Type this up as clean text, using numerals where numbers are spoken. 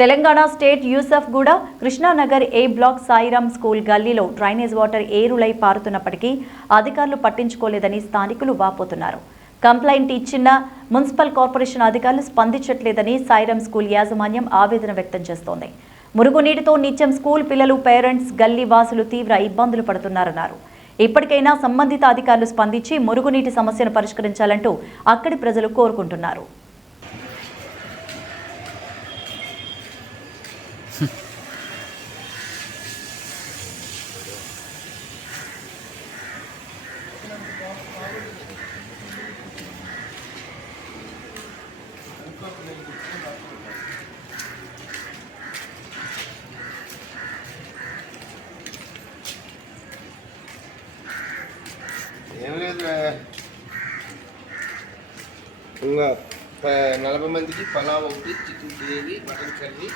Telangana state Yousufguda Krishna Nagar ఏ black Sairam school గల్లీలో drainage water ఏరులై పారుతున్నప్పటికీ అధికారులు పట్టించుకోలేదని స్థానికులు వాపోతున్నారు. కంప్లైంట్ ఇచ్చిన మున్సిపల్ కార్పొరేషన్ అధికారులు స్పందించట్లేదని సాయిరాం స్కూల్ యాజమాన్యం ఆవేదన వ్యక్తం చేస్తోంది. మురుగునీటితో నిత్యం స్కూల్ పిల్లలు, పేరెంట్స్, గల్లీ వాసులు తీవ్ర ఇబ్బందులు పడుతున్నారన్నారు. ఇప్పటికైనా సంబంధిత అధికారులు స్పందించి మురుగునీటి సమస్యను పరిష్కరించాలంటూ అక్కడి ప్రజలు కోరుకుంటున్నారు. ఏం లేదు, ఇంకా 40 మందికి పలావ్ ఒకటి, చికెన్ గ్రేవీ, మటన్ కర్రీ,